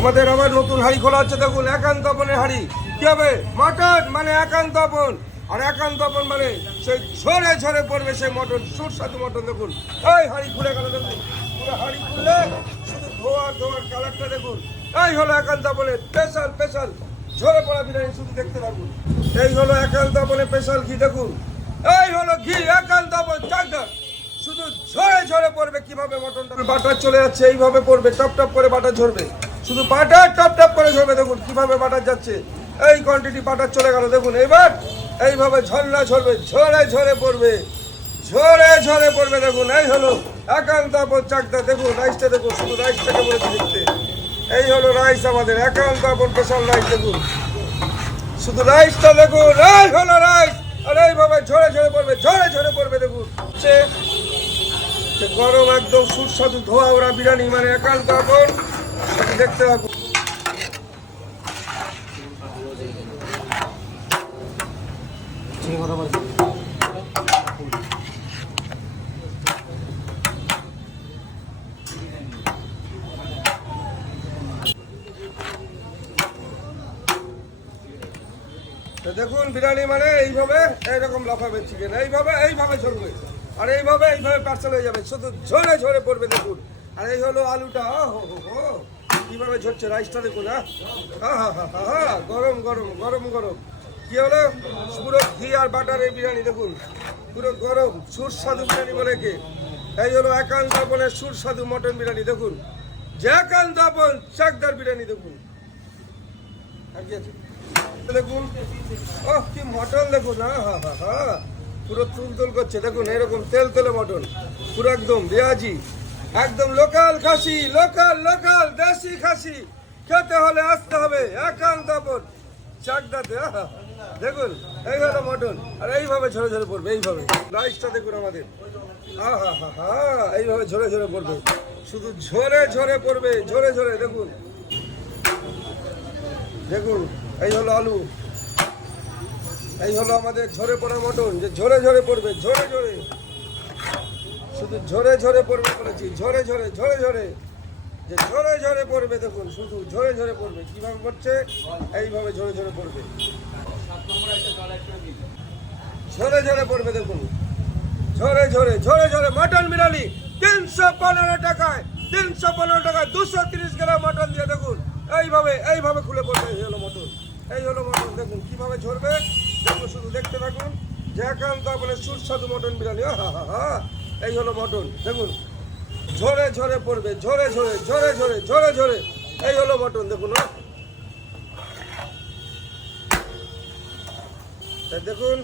আমাদের আবার নতুন হাড়ি খোলা হচ্ছে, দেখুন একান্ত আপনের হাড়ি। কি হবে? মটন মানে একান্ত আপন, আর একান্ত আপন মানে সেই ঝরে ঝরে পড়বে সেই মটন, সুস্বাদু মটন। দেখুন এই হাড়ি খুলে গেল, দেখুন পুরো হাড়ি খুললে শুধু ধোয়ার কালারটা দেখুন। এই হলো একান্ত আপনের স্পেশাল স্পেশাল ঝরে পড়া বিরিয়ানি, শুধু দেখতে পারবো। এই হলো একান্ত আপনের স্পেশাল ঘি, দেখুন এই হলো ঘি একান্ত আপন চাকদা, শুধু ঝরে ঝরে পড়বে। কিভাবে মটনটা বাটার চলে যাচ্ছে, এইভাবে পড়বে, টপ টপ করে বাটার ঝরবে, শুধু বাটার টপ টপ করে ঝরবে। দেখুন কিভাবে বাটার যাচ্ছে, এই কোয়ান্টিটি বাটার চলে গেল। দেখুন এবার এইভাবে ঝরনা ঝরবে, ঝরে ঝরে পড়বে, ঝরে ঝরে পড়বে। দেখুন এই হলো একান্ত আপন চাকদা। দেখুন রাইসটা দেখুন, শুধু রাইসটাকে বলেছি দেখতে। এই হলো রাইস আমাদের একান্ত আপন স্পেশাল রাইস। দেখুন শুধু রাইসটা দেখুন, এই হলো রাইস। আর এইভাবে ঝরে ঝরে পড়বে, ঝরে ঝরে পড়বে। দেখুন সে গরম একদম সুস্বাদু ধোয়া ওরা বিরিয়ানি, মানে একান্ত আপন, দেখতে পাবো। দেখুন বিরিয়ানি মানে এইভাবে এইরকম লাফাবে চিকেন, এইভাবে এইভাবে ঝরবে, আর এইভাবে পার্সেল হয়ে যাবে, শুধু ঝরে ঝরে পড়বে। দেখুন আর এই হলো আলুটা, কিভাবে ঝরছে। রাইসটা দেখুন, গরম গরম গরম গরম। কি হলো? পুরো ঘি আর বাটারের বিরিয়ানি। দেখুন পুরো গরম সুস্বাদু বিরিয়ানি বলে কে। এই হলো একান্ত আপনের সুস্বাদু মটন বিরিয়ানি। দেখুন যে একান্ত আপন চাকদার বিরিয়ানি। দেখুন আর কি আছে দেখুন, কি মটন দেখুন, পুরো তুল করছে। দেখুন এরকম তেল তেলে মটন, পুরো একদম রেয়াজি, একদম লোকাল খাসি, লোকাল লোকাল দেশি খাসি। খেতে হলে আসতে হবে একান্ত আপন চাকদাতে। দেখুন এই হলো মটন, আর এইভাবে ঝরে ঝরে পড়বে। এইভাবে রাইসটা দেখুন আমাদের, এইভাবে ঝরে ঝরে পড়বে, শুধু ঝরে ঝরে পড়বে, ঝরে ঝরে। দেখুন দেখুন এই হলো আলু, এই হলো আমাদের ঝরে পড়া মটন, যে ঝরে ঝরে পড়বে, ঝরে ঝরে, শুধু ঝরে ঝরে পড়বে বলেছি, ঝরে ঝরে ঝরে ঝরে, যে ঝরে ঝরে পড়বে। দেখুন শুধু ঝরে ঝরে পড়বে, কিভাবে পড়ছে, এইভাবে ঝরে ঝরে পড়বে, ঝরে ঝরে পড়বে। দেখুন ঝরে ঝরে ঝরে ঝরে মটন বিরিয়ানি 315 টাকায়, 315 টাকায় 230 গ্রাম মটন দিয়ে। দেখুন এইভাবে এইভাবে খুলে পড়বে। এই হলো মটন, এই হলো মটন। দেখুন কিভাবে ঝরবে, দেখুন শুধু দেখতে থাকুন। যে একান্ত আপনার সুস্বাদু মটন বিরিয়ানি, এই হলো মটন। দেখুন ঝরে ঝরে পড়বে, ঝরে ঝরে ঝরে ঝরে ঝরে ঝরে, এই হলো মটন। দেখুন দেখুন